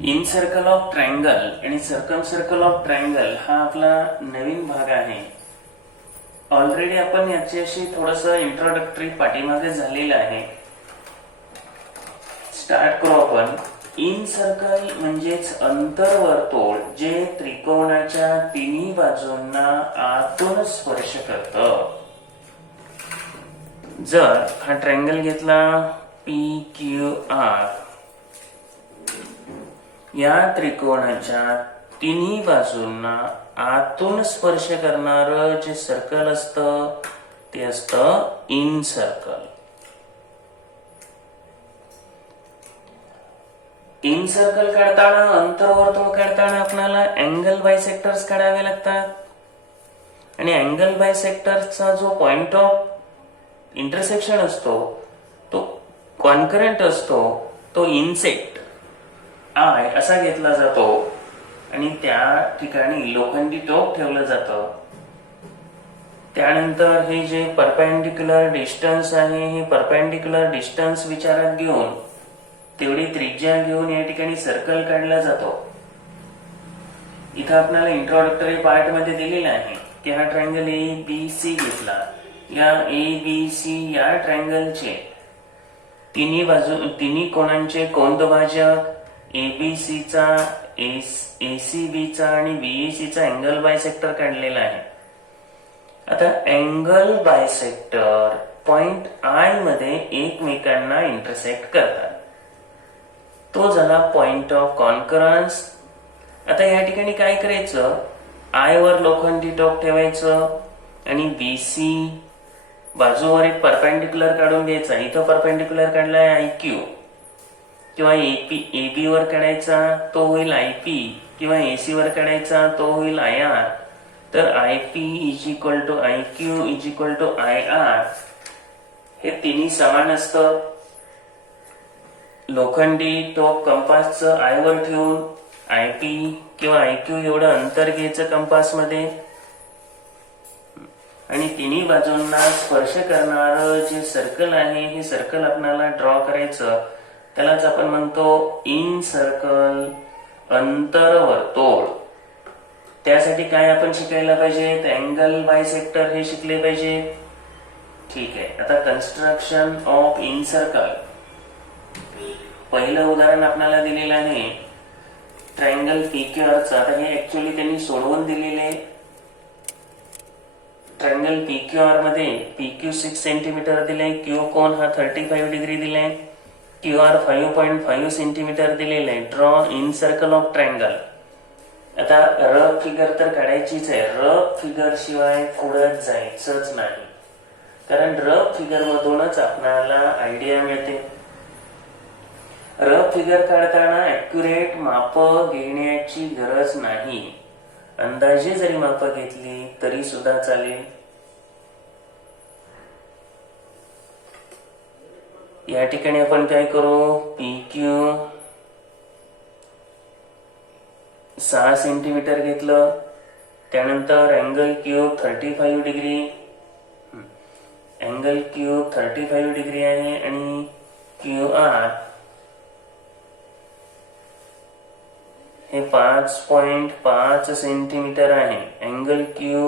In circle of triangle आणि circum circle of triangle हा आपला नवीन भाग आहे. ऑलरेडी आपण याच्याशी थोडस इंट्रोडक्टरी पाठीमागे झालेलं आहे. स्टार्ट करू आपण. इन सर्कल म्हणजेच अंतर्वर्तुळ जे त्रिकोणाच्या तिन्ही बाजूंना आतून स्पर्श करतं. जर हा ट्रायंगल घेतला PQR, या त्रिकोणाच्या तिन्ही बाजूंना आतून स्पर्श करणार जे सर्कल असतं ते असतं इन सर्कल. इन सर्कल काढताना, अंतर्वर्तुळ काढताना आपल्याला अँगल बायसेक्टर्स काढावे लागतात. आणि अँगल बायसेक्टरचा जो पॉइंट ऑफ इंटरसेक्शन असतो तो कॉन्करंट असतो, तो इनसेक्ट आय असा घेतला जातो आणि त्या ठिकाणी लोखंडी टोक ठेवलं जातं. त्यानंतर हे जे परपेंडिक्युलर डिस्टन्स आहे, हे परपेंडिक्युलर डिस्टन्स विचारात घेऊन तेवढी त्रिज्या घेऊन या ठिकाणी सर्कल काढला जातो. इथं आपल्याला इंट्रोडक्टरी पार्ट मध्ये दिलेला आहे की हा ट्रायंगल ABC घेतला. या ABC या ट्रायंगलचे तिन्ही कोणांचे कोनद्भाजक ABC चा, ACB चा आणि BAC चा अँगल बायसेक्टर काढलेला आहे. आता अँगल बायसेक्टर पॉइंट I मध्ये एकमेकांना इंटरसेक्ट करतात. तो झाला पॉइंट ऑफ कॉन्करन्स. आता या ठिकाणी काय करायचं, I वर लोखंडी टोक ठेवायचं आणि BC बाजूवर एक परपेंडिक्युलर काढून घ्यायचा. इथं परपेंडिक्युलर काढलाय IQ, किंवा AB वर काढायचा तो होईल IP, किंवा AC वर काढायचा तो होईल IR. तर IP is equal to IQ is equal to IR. हे तिन्ही समान असतं. लोखंडी टोक कंपासचं I वर ठेवून IP किंवा IQ एवढं अंतर घ्यायचं कंपास मध्ये आणि तिन्ही बाजूंना स्पर्श करणार जे सर्कल आहे हे सर्कल आपल्याला ड्रॉ करायचं. त्यालाच आपण म्हणतो इन सर्कल, अंतर्वर्तुळ. त्यासाठी काय आपण शिकायला पाहिजे, अँगल बायसेक्टर हे शिकले पाहिजे. ठीक आहे. आता कन्स्ट्रक्शन ऑफ इन सर्कल. पहिलं उदाहरण आपल्याला दिलेलं आहे ट्रायंगल PQRचं. आता हे ऍक्च्युअली त्यांनी सोडवून दिलेले. ट्रायंगल PQR मध्ये PQ 6 सेंटीमीटर दिले, Q कोन हा 35 डिग्री दिले, QR 5.5 सेंटीमीटर दिलेले. Draw in circle of triangle. आता रफ फिगर तर काढायचीच आहे. रफ फिगर शिवाय पुढे जायचंच नाही, कारण रफ फिगर मधूनच आपल्याला आयडिया मिळते. रफ फिगर काढताना ऍक्युरेट माप घेण्याची गरज नाही. अंदाजे जरी माप घेतली तरी सुद्धा चालेल. या ठिकाणी आपण काय करू, PQ 6 सेंटीमीटर घेतलं. त्यानंतर angle Q 35 degree, angle Q 35 degree आहे आणि QR हे 5.5 सेंटीमीटर आहे. अँगल Q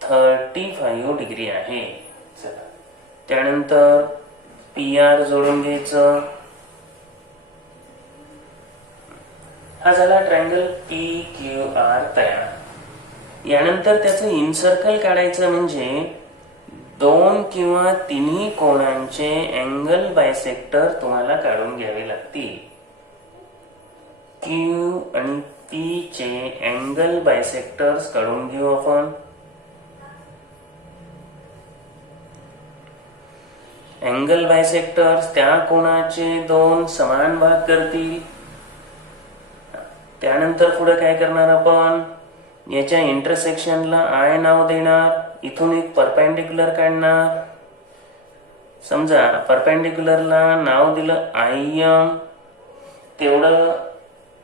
35 डिग्री आहे. त्यानंतर PR जोडून घ्यायचं. हा झाला ट्रायंगल PQR तयार. यानंतर त्याचं इनसर्कल काढायचं म्हणजे दोन किंवा तिन्ही कोणांचे अँगल बायसेक्टर तुम्हाला काढून घ्यावे लागतील. Q आणि P चे अँगल बायसेक्टर्स काढून घेऊ आपण. अँगल बायसेक्टर्स त्या कोणाचे दोन समान भाग करतील. त्यानंतर पुढे काय करणार आपण, याच्या इंटरसेक्शनला I नाव देणार. इथून एक परपेंडिक्युलर काढणार. समजा परपेंडिक्युलरला नाव दिलं IM. तेवढं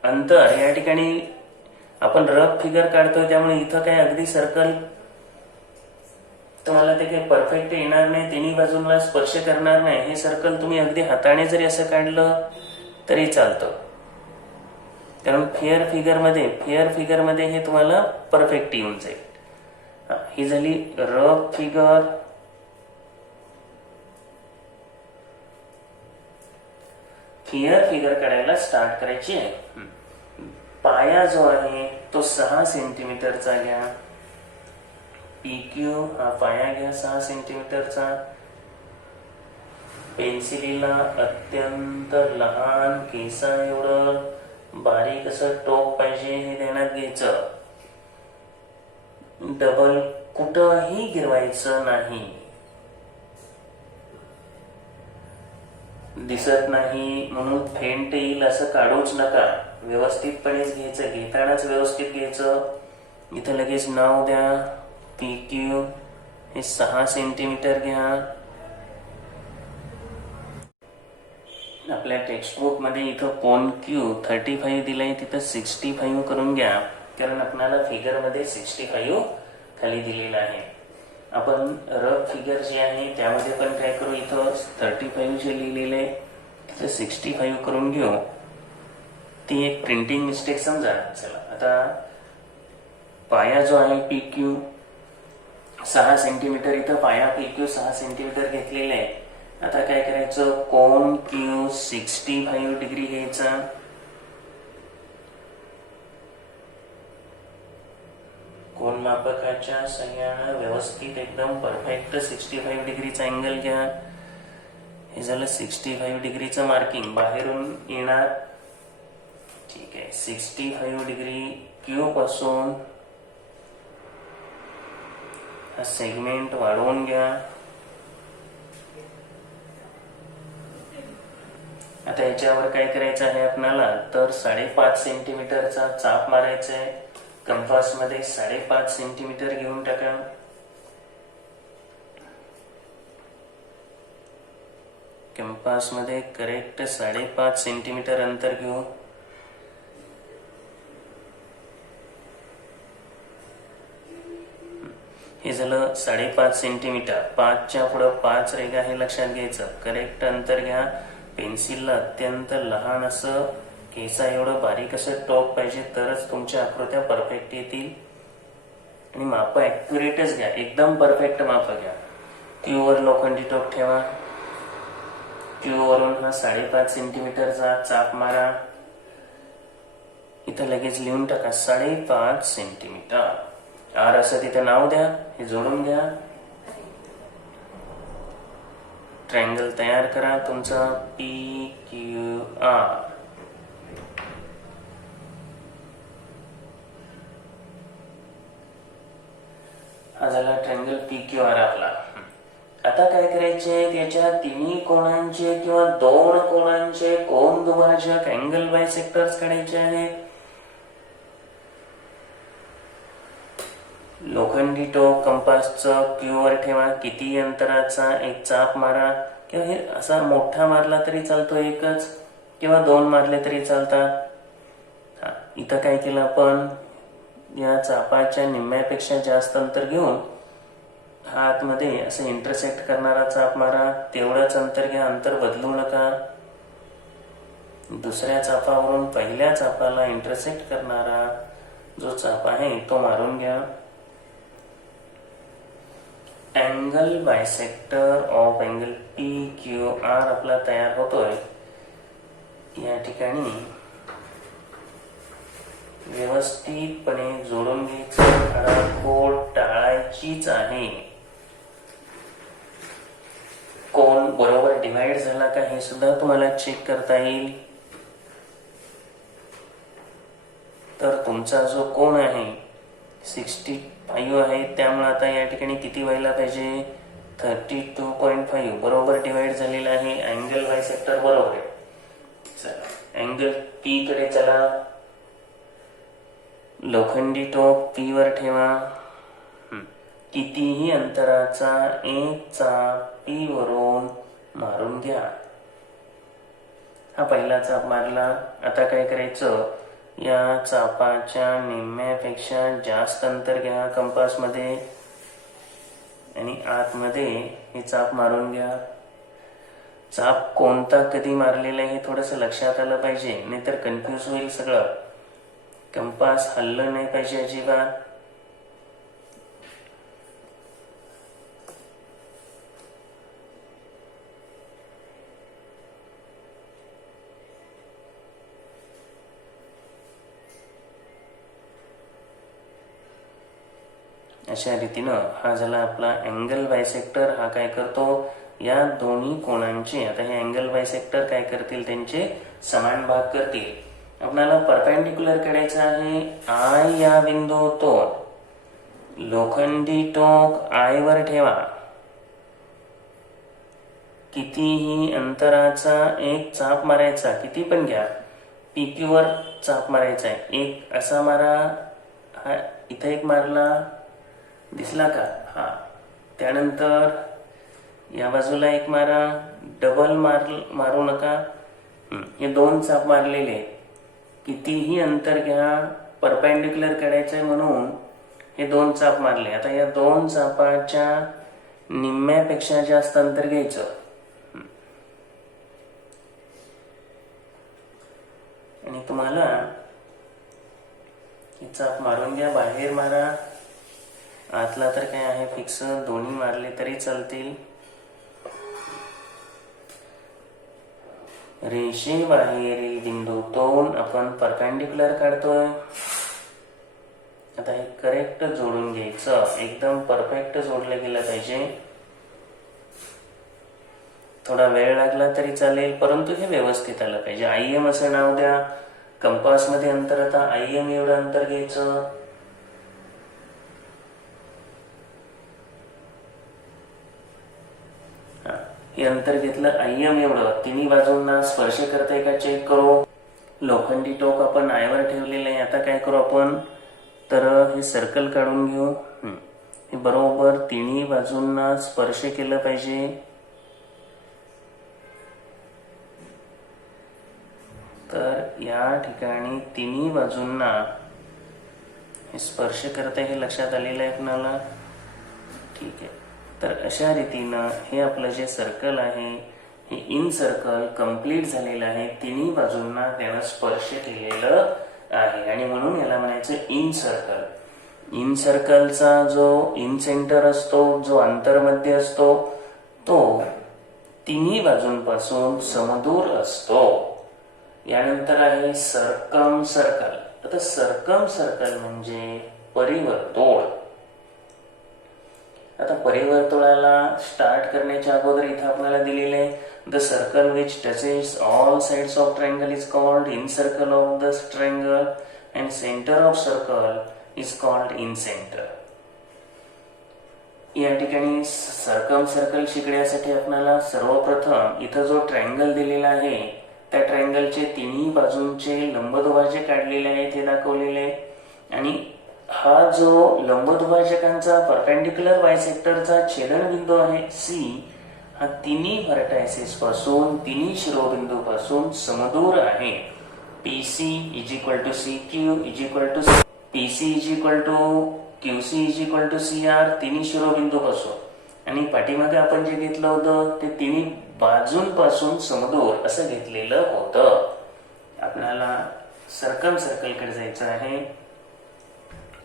अंतर या ठिकाणी आपण रफ फिगर काढतोय, त्यामुळे इथं काय अगदी सर्कल तुम्हाला ते काही परफेक्ट येणार नाही, तिन्ही बाजूला स्पर्श करणार नाही. हे सर्कल तुम्ही अगदी हाताने जरी असं काढलं तरी चालतं. कारण फेअर फिगरमध्ये हे तुम्हाला परफेक्ट येऊन जाईल. ही झाली रफ फिगर. फेअर फिगर काढायला स्टार्ट करायची आहे. पाया जो आहे तो 6 सेंटीमीटरचा घ्या. PQ हा पाया घ्या 6 सेंटीमीटरचा. पेन्सिलीला अत्यंत लहान केसा एवढं बारीक असं टोक पाहिजे हे ध्यानात घ्यायचं. डबल कुठंही गिरवायचं नाही. दिसत नाही म्हणून फेंट येईल असं काढूच नका. व्यवस्थितपणेच घ्यायचं. घेतानाच व्यवस्थित घ्यायचं. इथं लगेच नाव द्या. PQ हे 6 सेंटीमीटर घ्या. आपल्या टेक्स्टबुक मध्ये इथं कोन Q 35 दिलाय, तिथं 65 करून घ्या. कारण आपल्याला फिगर मध्ये 65 खाली दिलेला आहे. आपण रफ फिगर जे आहे त्यामध्ये पण काय करू, इथं 35 जे लिहिलेलं आहे तिथं 65 करून घेऊ. ती एक प्रिंटिंग मिस्टेक समजा. चला आता पाया जो आहे PQ 6 सेंटीमीटर, इथं पाया PQ 6 सेंटीमीटर घेतलेला आहे. आता काय करायचं, कोन Q 65 डिग्री घ्यायचा. कोन मापकाच्या सहाय्याने व्यवस्थित एकदम परफेक्ट 65 डिग्रीचा अँगल घ्या. हे झालं 65 डिग्रीचं मार्किंग. बाहेरून येणार. ठीक आहे. 65 डिग्री Q पासून हा सेगमेंट वाढवून घ्या. आता याच्यावर काय करायचं आहे आपल्याला, तर 5.5 सेंटीमीटरचा चाप मारायचा आहे. कंपास मध्ये 5.5 सेंटीमीटर घेऊन टाका. कंपास मध्ये करेक्ट 5.5 सेंटीमीटर अंतर घेऊ. हे झालं 5.5 सेंटीमीटर. 5च्या पुढे 5 रेगा हे लक्षात घ्यायचं. करेक्ट अंतर घ्या. पेन्सिलला अत्यंत लहान असं केसा एवढं बारीक असं टॉप पाहिजे, तरच तुमच्या आकृत्या परफेक्ट येतील. आणि माप ऍक्युरेटच घ्या. एकदम परफेक्ट माप घ्या. Q वर लोखंडी टोक ठेवा. Q वरून हा 5.5 सेंटीमीटरचा चाप मारा. इथं लगेच लिहून टाका 5.5 सेंटीमीटर. R असं तिथे नाव द्या. हे जोडून घ्या. ट्रायंगल तयार करा तुमचा PQR. हा झाला ट्रायंगल PQR आपला. आता काय करायचे, त्याच्या तिन्ही कोणांचे किंवा 2 कोणांचे कोन दुभाजक अँगल बायसेक्टर्स काढायचे आहेत. लोखंडी टोक कंपासचं Q वर ठेवा. किती अंतराचा एक चाप मारा. किंवा हे असा मोठा मारला तरी चालतो एकच, किंवा 2 मारले तरी चालतात. इथं काय केलं आपण, या चापाच्या निम्म्यापेक्षा जास्त अंतर घेऊन आतमध्ये असं इंटरसेक्ट करणारा चाप मारा. तेवढंच अंतर घ्या. अंतर बदलू नका. दुसऱ्या चापावरून पहिल्या चापाला इंटरसेक्ट करणारा जो चाप आहे तो मारून घ्या. Angle bisector of angle PQR आपला तयार होतोय. या ठिकाणी व्यवस्थितपणे जोडून घ्यायचं. खडाखोड टाळायचीच आहे. कोन बरोबर डिवाइड झाला का हे सुद्धा तुम्हाला चेक करता येईल. तर तुमचा जो कोन आहे 65 आहे, त्यामुळे आता या ठिकाणी किती व्हायला पाहिजे, 32.5 बरोबर डिवाइड झालेला आहे. अँगल बायसेक्टर बरोबर आहे. चला अँगल P कडे चला. लोखंडी टोक P वर ठेवा. कितीही अंतराचा एक चाप P वरून मारून घ्या. हा पहिला चाप मारला. आता काय करायचं, या चापाच्या निम्म्यापेक्षा जास्त अंतर घ्या कंपास मध्ये आणि आतमध्ये हे चाप मारून घ्या. चाप कोणता कधी मारलेला आहे हे थोडंसं लक्षात आलं पाहिजे, नाहीतर कन्फ्यूज होईल सगळं. कंपास हललं नाही पाहिजे अजिबात. अशा रीतीनं हा झाला आपला अँगल बायसेक्टर. हा काय करतो, या दोन्ही कोणांचे, आता हे अँगल बायसेक्टर काय करतील, त्यांचे समान भाग करतील. आपल्याला परपेंडिक्युलर काढायचं आहे. आय या बिंदूतून लोखंडी टोक आय वर ठेवा. कितीही अंतराचा एक चाप मारायचा, किती पण घ्या, पीपी वर चाप मारायचा आहे. एक असा मारा, हा इथं एक मारला, दिसला का, हा. त्यानंतर या बाजूला एक मारा, डबल मारू नका. हे दोन चाप मारलेले, कितीही अंतर घ्या, परपेंडिक्युलर काढायचं आहे म्हणून हे दोन चाप मारले. आता या दोन चापाच्या निम्म्यापेक्षा जास्त अंतर घ्यायचं आणि तुम्हाला हे चाप मारून घ्या, बाहेर मारा. आतला तर काय आहे फिक्स, दोन्ही मारले तरी चालतील. रेषेबाहेरील बिंदूतून आपण परपेंडिक्युलर काढतोय. आता हे करेक्ट जोडून घ्यायचं, एकदम परफेक्ट जोडलं गेलं पाहिजे. थोडा वेळ लागला तरी चालेल, परंतु हे व्यवस्थित आलं पाहिजे. आयएम असं नाव द्या. कंपास मध्ये अंतर आता आयएम एवढं अंतर घ्यायचं. हे अंतर घेतलं आयएम एवढं. तिन्ही बाजूंना स्पर्श करताय का चेक करू. लोखंडी टोक आपण आयवर ठेवलेलं आहे. आता काय करू आपण, तर हे सर्कल काढून घेऊ. हे बरोबर तिन्ही बाजूंना स्पर्श केलं पाहिजे. तर या ठिकाणी तिन्ही बाजूंना हे स्पर्श करताय, हे लक्षात आलेलं आहे आपल्याला. ठीक आहे, तर अशा रीतीनं हे आपलं जे सर्कल आहे, हे इन सर्कल कंप्लीट झालेलं आहे. तिन्ही बाजूंना त्यानं स्पर्श केलेलं आहे आणि म्हणून याला म्हणायचं इन सर्कल. इन सर्कलचा जो इन सेंटर असतो, जो अंतर्मध्य असतो, तो तिन्ही बाजूंपासून समदूर असतो. यानंतर आहे सर्कम सर्कल. आता सर्कम सर्कल म्हणजे परिवर्तुळ. आता परिवर्तुळाला स्टार्ट करण्याच्या अगोदर इथे आपल्याला दिलेले आहे, the circle which touches all sides of triangle is called in circle of the triangle and centre of circle is called in centre. या ठिकाणी सर्कम सर्कल शिकण्यासाठी आपल्याला सर्वप्रथम इथं जो ट्रायंगल दिलेला आहे, त्या ट्रायंगलचे तिन्ही बाजूंचे लंबदुभाजक काढलेले आहेत, हे दाखवलेले. आणि हा जो लंबदुभाजकांचा परपेंडिक्युलर बायसेक्टरचा छेदनबिंदू आहे सी, हा तिन्ही व्हर्टायसेस पासून, तिन्ही शिरोबिंदू पासून समदूर आहे. PC is equal to CQ is equal to PC is equal to QC is equal to CR, तिन्ही शिरोबिंदू पासून. आणि पाठीमागे आपण जे घेतलं होतं ते तिन्ही बाजूंपासून समदूर असं घेतलेलं होतं. आपल्याला सर्कम सर्कल कडे जायचं आहे.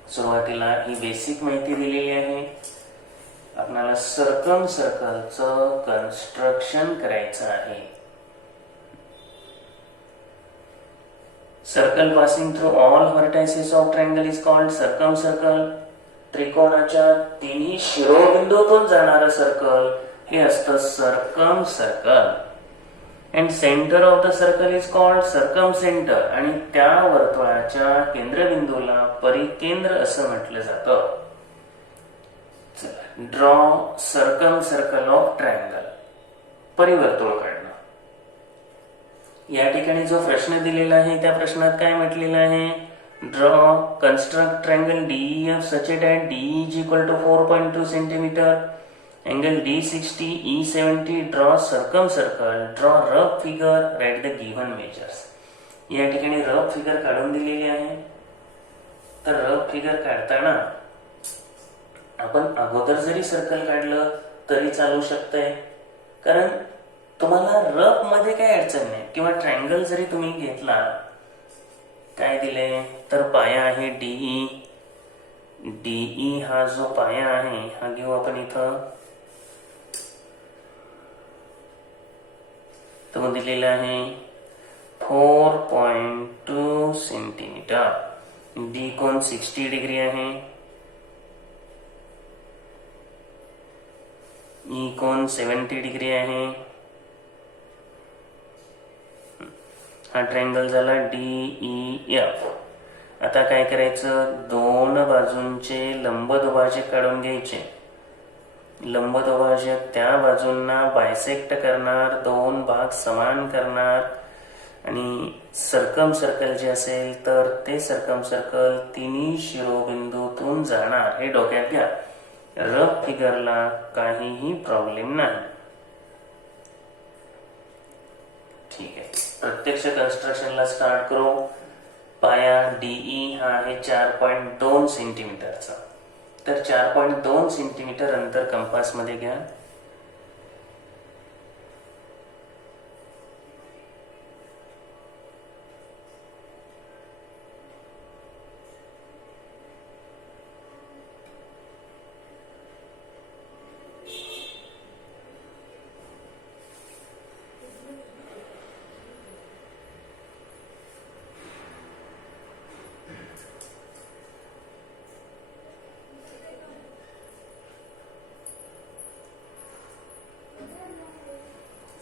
सुरुवातीला ही बेसिक माहिती दिलेली आहे. आपल्याला सर्कम सर्कलचं कन्स्ट्रक्शन करायचं आहे. Circle passing through all vertices of triangle is called circumcircle. त्रिकोणाच्या तिन्ही शिरोबिंदूतून जाणारं सर्कल हे असतं circumcircle. And centre of the circle is called circumcentre. आणि त्या वर्तुळाच्या केंद्रबिंदूला परिकेंद्र असं म्हटलं जातं. Draw circumcircle of triangle, परिवर्तुळ काढणं. या ठिकाणी जो प्रश्न दिलेला आहे त्या प्रश्नात काय म्हटलेलं आहे, draw construct triangle DEF such that DE is equal to 4.2 centimeter, angle D60, E70, draw circumcircle, draw rough figure, write the given measures. या ठिकाणी रफ फिगर काढून दिलेली आहे. तर रफ फिगर काढताना आपण अगोदर जरी सर्कल काढलं तरी चालू शकतंय, कारण तुम्हाला रफ मध्ये काही अडचण नाही. किंवा ट्रायंगल जरी तुम्ही घेतला काय दिले तर पाया आहे डीई. डीई हा जो पाया आहे हा घेऊ आपण इथं. तो दिलेला आहे 4.2 सेंटीमीटर. डी कोण 60 डिग्री आहे. ई कोण 70 डिग्री आहे. हा ट्रायंगल झाला DEF. आता काय करायचं, दोन बाजूंचे लंबदुभाजक काढून घ्यायचे. लंबदुभाजक त्या बाजूंना बायसेक्ट करणार, दोन भाग समान करणार आणि सर्कम सर्कल जे असेल तर ते सर्कम सर्कल तिन्ही शिरोबिंदूतून जाणार. हे डोक्यात घ्या. रफ फिगरला काहीही प्रॉब्लेम नाही. ठीक आहे, प्रत्यक्ष कन्स्ट्रक्शनला स्टार्ट करू. पाया डीई हा आहे 4.2 सेंटीमीटरचा. तर 4.2 सेंटीमीटर अंतर कंपास मध्ये घ्या.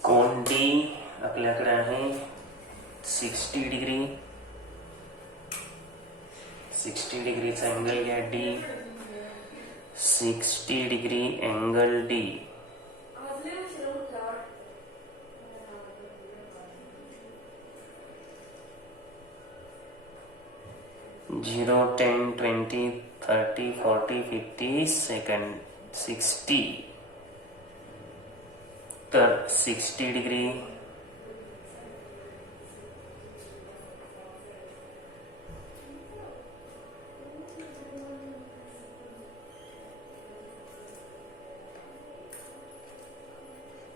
कोण डी आपल्याकडे आहे 60 डिग्री. 60 डिग्रीचा अँगल घ्या D. 60 degree angle D. Zero 10 20 30 40 50 second 60. तर 60 डिग्री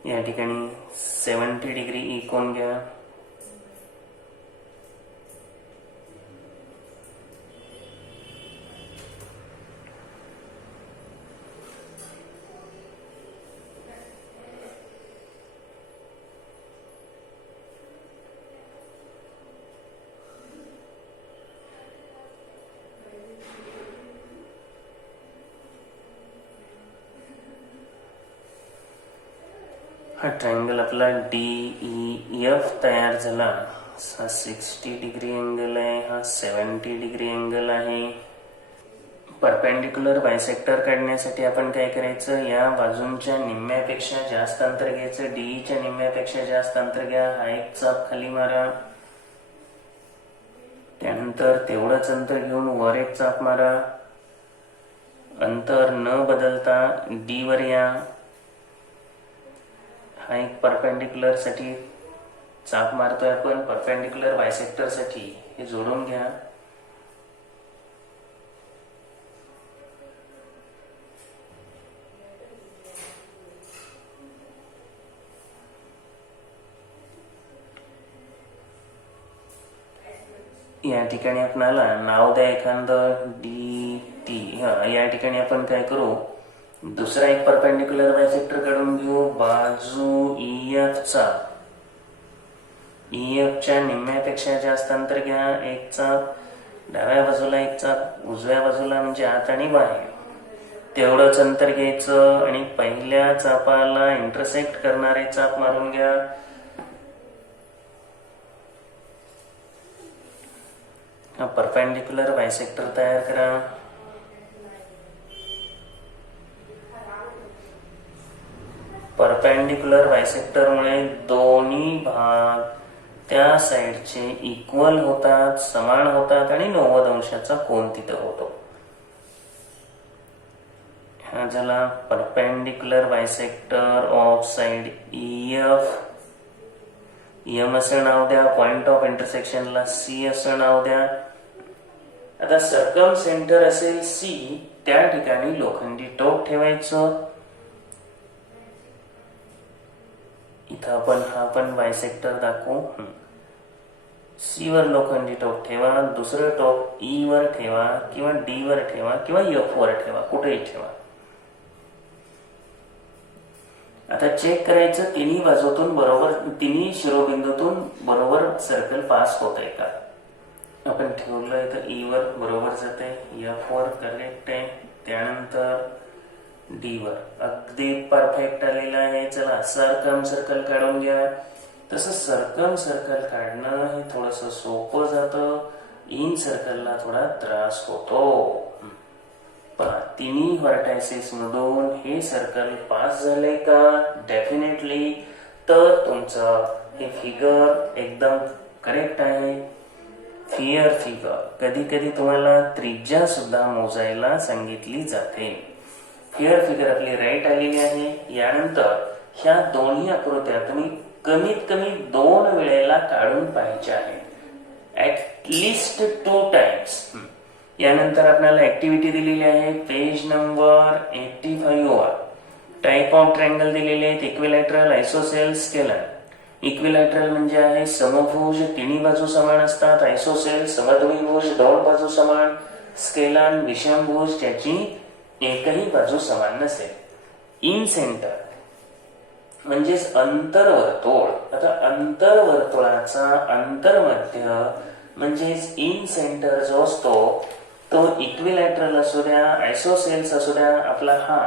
या ठिकाणी 70 डिग्री ई कोण घ्या. हा ट्रायंगल आपला DEF तयार झाला. हा 60 डिग्री अँगल आहे, हा 70 डिग्री अँगल आहे. परपेंडिक्युलर बायसेक्टर काढण्यासाठी आपण काय करायचं, या बाजूंच्या निम्म्यापेक्षा जास्त अंतर घ्यायचं. डीईच्या निम्म्यापेक्षा जास्त अंतर घ्या. हा एक चाप खाली मारा. त्यानंतर तेवढंच अंतर घेऊन वर एक चाप मारा. अंतर न बदलता डी वर या. हा एक परपेंडिक्युलर साठी चाप मारतोय आपण. परपेंडिक्युलर बायसेक्टर साठी हे जोडून घ्या. या ठिकाणी आपल्याला नाव द्या एखादं DT. या ठिकाणी आपण काय करू, दुसरा एक परपेंडिक्युलर बायसेक्टर काढून घेऊ. बाजू EF चा, EF च्या निम्म्यापेक्षा जास्त अंतर घ्या. एक चाप डाव्या बाजूला, एक चाप उजव्या बाजूला, म्हणजे आत आणि बाहेर. तेवढंच अंतर घ्यायचं आणि पहिल्या चापाला इंटरसेक्ट करणारे चाप मारून घ्या. हा परपेंडिक्युलर बायसेक्टर तयार करा. परपेंडिक्युलर बायसेक्टर मुळे दोन्ही भाग त्या साइडचे इक्वल होतात, समान होतात आणि 90 अंशाचा कोन तिथं होतो. हा झाला perpendicular bisector of side EF. M असं नाव द्या. पॉइंट ऑफ इंटरसेक्शनला C असं नाव द्या. आता सर्कम सेंटर असेल C, त्या ठिकाणी लोखंडी टोक ठेवायचं. इथं आपण हा पण बायसेक्टर दाखवू. सी वर लोखंडी टोक ठेवा, दुसरं टोक ई वर ठेवा किंवा डी वर ठेवा किंवा एफ वर ठेवा, कुठेही ठेवा. आता चेक करायचं तिन्ही बाजूतून बरोबर, तिन्ही शिरोबिंदूतून बरोबर सर्कल पास होत आहे का. आपण ठेवलंय तर ई वर बरोबर जाते, एफ वर करेक्ट आहे, त्यानंतर डी वर अगदी परफेक्ट आलेला आहे. चला सर्कम सर्कल काढून घ्या. तसं सर्कम सर्कल काढणं हे थोडस सोपं जातं, इन सर्कलला थोडा त्रास होतो. पहा तिन्ही व्हर्टायसेस मधून हे सर्कल पास झाले का, डेफिनेटली तर तुमचं हे फिगर एकदम करेक्ट आहे. फियर फिगर कधी कधी तुम्हाला त्रिज्या सुद्धा मोजायला सांगितली जाते. फियर फिगर आपली राईट आलेली आहे. यानंतर ह्या दोन्ही आकृत्या तुम्ही कमीत कमी 2 वेळेला काढून पाहिजे आहे, ऍटलिस्ट 2 टाइम्स. यानंतर आपल्याला ऍक्टिव्हिटी दिलेली आहे पेज नंबर 85 वर. टाइप ऑफ ट्रायंगल दिलेले आहेत, इक्विलॅटरल, आयसोसेल्स, स्केलर. इक्विलॅटरल म्हणजे आहे समभुज, तिन्ही बाजू समान असतात. आयसोसेल्स समद्विभुज, 2 बाजू समान. स्केलर विषमभुज, त्याची एकही बाजू समान नसेल. इन सेंटर म्हणजेच अंतर्वर्तुळ. आता अंतर्वर्तुळाचा अंतर्मध्य म्हणजेच इन सेंटर जो असतो तो इक्विलॅटरल असू द्या, आयसोसेल्स असू द्या, आपला हा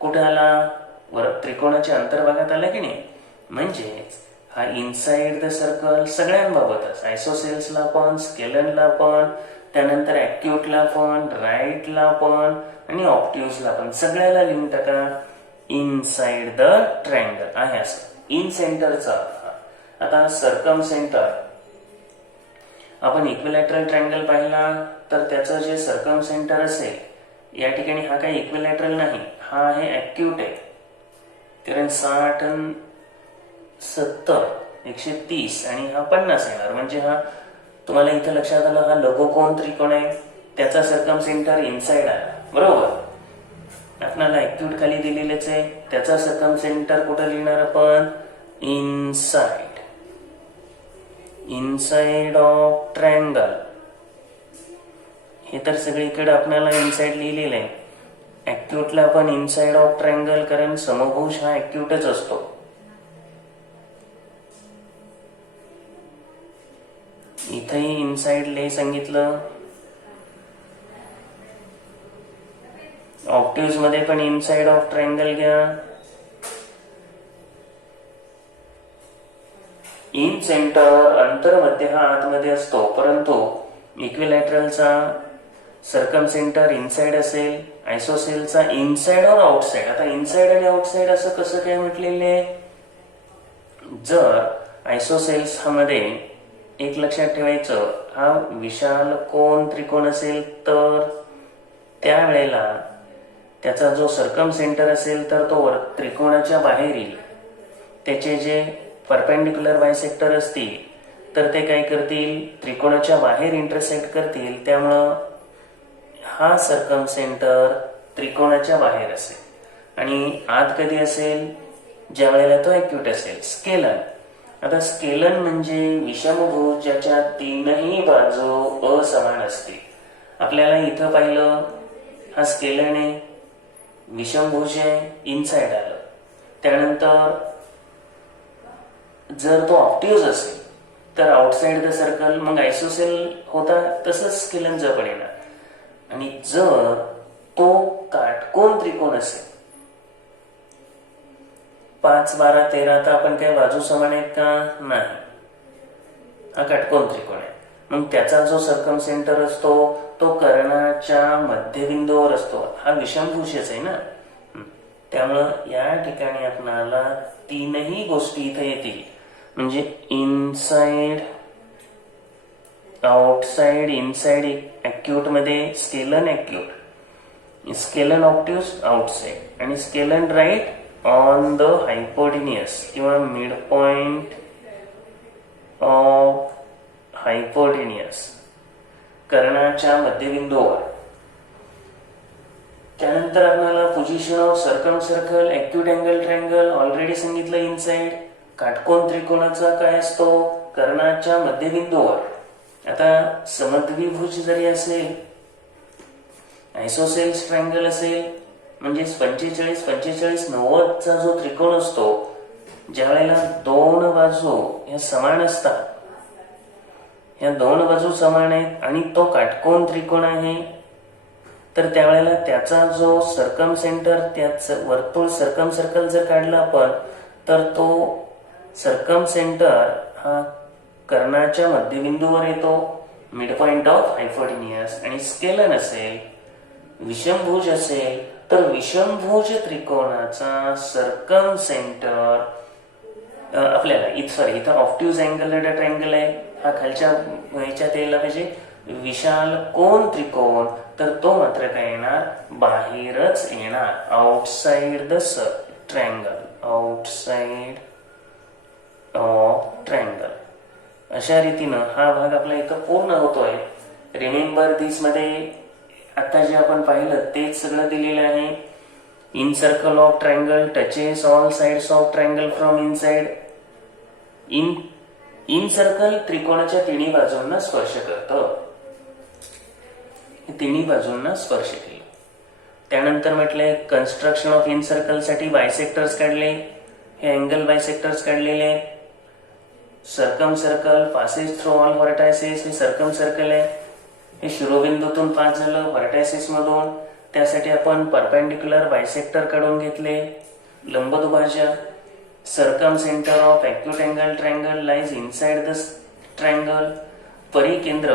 कुठे आला, वर त्रिकोणाच्या अंतर्भागात आला की नाही. म्हणजेच हा इनसाइड द सर्कल सगळ्यांबाबतच, आयसोसेल्सला पण, स्केलनला पण, त्यानंतर ऍक्यूटला पण, राईटला पण आणि ऑप्ट्यूजला पण, सगळ्याला लिहून टाका इनसाइड द ट्रायंगल आहे असं. इन सेंटरचा आता सर्कम सेंटर. आपण इक्विलॅटरल ट्रायंगल पाहिला तर त्याचं जे सर्कम सेंटर असेल, या ठिकाणी हा काही इक्विलॅटरल नाही, हा आहे ऍक्यूट आहे. कारण 60 आणि 70 130 आणि हा 50 येणार. म्हणजे हा तुम्हाला इथं लक्षात आलं, हा लघुकोन त्रिकोण आहे, त्याचा सर्कम सेंटर इनसाइड आला, बरोबर. आपल्याला ऍक्यूट खाली दिलेलेच आहे, त्याचा सर्कम सेंटर कुठं लिहिणार आपण, इनसाइड. इनसाइड ऑफ ट्रायंगल हे तर सगळीकडे आपल्याला इनसाइड लिहिलेलं आहे. ऍक्यूटला पण इनसाइड ऑफ ट्रायंगल, कारण समभुज हा ऍक्यूटच असतो. इथेही इनसाइड ले सांगितलं. ऑप्टिव्स मध्ये पण इनसाइड ऑफ ट्रायंगल घ्या. इन सेंटर अंतर्मध्य हा आतमध्ये असतो, परंतु इक्विलॅटरलचा सर्कम सेंटर इनसाइड असेल, आयसोसेलचा इनसाइड और आउटसाइड. आता इनसाइड आणि आउटसाइड असं कसं काय म्हटलेले. जर आयसोसेल्स हा मध्ये एक लक्षात ठेवायचं, हा विशाल कोन त्रिकोण असेल तर त्यावेळेला त्याचा जो सर्कम सेंटर असेल तर तो त्रिकोणाच्या बाहेर येईल. त्याचे जे परपेंडिक्युलर बायसेक्टर असतील तर ते काय करतील, त्रिकोणाच्या बाहेर इंटरसेक्ट करतील. त्यामुळं हा सर्कम सेंटर त्रिकोणाच्या बाहेर असेल आणि आत कधी असेल, ज्या वेळेला तो ऍक्यूट असेल. स्केलन. आता स्केलन म्हणजे विषमभुज ज्याच्या तीनही बाजू असमान असतील. आपल्याला इथं पाहिलं हा स्केलन आहे, विषमभुज आहे, इनसाइड आलं. त्यानंतर जर तो ऑप्टिव्ज असेल तर आउटसाइड द सर्कल, मग आयसोसेल होता, तसंच स्केलनचं पण येणार. आणि जर तो काटकोन त्रिकोण असेल, 5, 12, 13, आता आपण काय बाजू समान आहेत का, नाही, हा काटकोन त्रिकोण आहे. मग त्याचा जो सर्कम सेंटर असतो तो कर्णाच्या मध्यबिंदूवर असतो. हा विषमभुजच आहे ना. त्यामुळं या ठिकाणी आपल्याला तीनही गोष्टी इथे येतील. म्हणजे इनसाइड, आउटसाइड, इनसाइड ऍक्यूट मध्ये scalene acute, scalene obtuse outside आणि scalene right on the hypotenuse किंवा मिड पॉइंट ऑफ हायपोटेनियस, कर्णाच्या मध्यबिंदूवर. त्यानंतर आपल्याला position of circumcircle, acute angle triangle already सांगितलं. इनसाइड काटकोन त्रिकोणाचा काय असतो, कर्णाच्या मध्यबिंदूवर, आता समद्विभुज जरी असेल, आयसोसेल्स ट्रायंगल असेल, म्हणजे 45-45-90चा जो त्रिकोण असतो, ज्या वेळेला दोन बाजू ह्या समान असतात, ह्या दोन बाजू समान आहेत आणि तो काटकोन त्रिकोण आहे, तर त्यावेळेला त्याचा जो सर्कम सेंटर, त्याचं वर्तुळ सर्कम सर्कल जर काढला आपण, तर तो सर्कम सेंटर हा कर्णाच्या मध्यबिंदूवर येतो, मिड पॉइंट ऑफ हायपोटेन्यूस. आणि स्केलन असेल, विषमभुज असेल, तर विषमभुज त्रिकोणाचा सर्कम सेंटर आपल्याला इथं ऑप्ट्यूज अँगल ट्रायंगल आहे, हा खालच्या ह्याच्यात यायला पाहिजे. विशाल कोन त्रिकोण, तर तो मात्र काय येणार, बाहेरच येणार, outside the triangle, outside of triangle. अशा रीतीनं हा भाग आपला इथं पूर्ण होतोय. रिमेंबर दिस मध्ये आता जे आपण पाहिलं तेच सगळं दिलेलं आहे. In circle of triangle touches all sides of triangle from inside. In circle त्रिकोणाच्या तिन्ही बाजूंना स्पर्श करतं, तिन्ही बाजूंना स्पर्श केलं. त्यानंतर म्हटलंय कन्स्ट्रक्शन ऑफ इन सर्कल साठी बायसेक्टर्स काढले, हे अँगल बायसेक्टर्स काढलेले आहेत. Circum circle passes through all vertices, हे सर्कम सर्कल आहे, हे शिरोबिंदूतून पास झालं व्हर्टायसेस मधून, त्यासाठी आपण परपेंडिक्युलर बायसेक्टर काढून घेतले. लंबदुभाजक, circumcentre of acute angle triangle lies inside the triangle. परिकेंद्र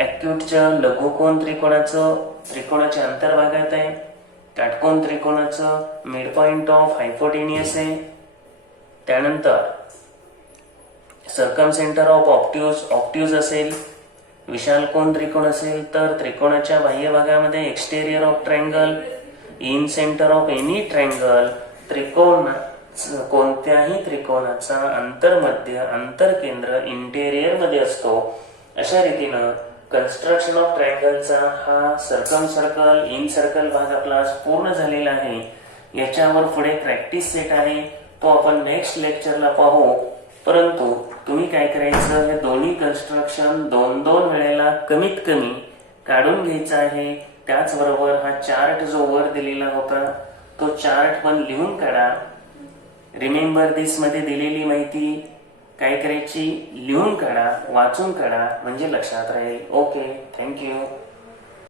एक्यूटच्या लघुकोन त्रिकोणाच्या अंतर्भागात आहे. काटकोन त्रिकोणाचं मिड पॉइंट ऑफ हायपोटेन्यूस आहे. त्यानंतर सर्कम सेंटर ऑफ ऑप्ट्यूज असेल, विशाल कोन त्रिकोण असेल तर त्रिकोणाच्या बाह्य भागामध्ये exterior of triangle. In centre of any triangle, कोणत्याही त्रिकोणाचा अंतरकेंद्र इंटेरियर मध्ये असतो. अशा रीतीनं कन्स्ट्रक्शन ऑफ ट्रायंगलचा हा सर्कम सर्कल इन सर्कल भाग आपला पूर्ण झालेला आहे. याच्यावर पुढे प्रॅक्टिस सेट आहे, तो आपण नेक्स्ट लेक्चरला पाहू. परंतु तुम्ही काय करायचं, हे दोन्ही कन्स्ट्रक्शन 2-2 वेळेला कमीत कमी काढून घ्यायचा आहे. त्याचबरोबर हा चार्ट जो वर दिलेला होता तो चार्ट पण लिहून काढा. रिमेंबर दिस मध्ये दिलेली माहिती काय करायची, लिहून काढा, वाचून काढा, म्हणजे लक्षात राहील. Okay, thank you.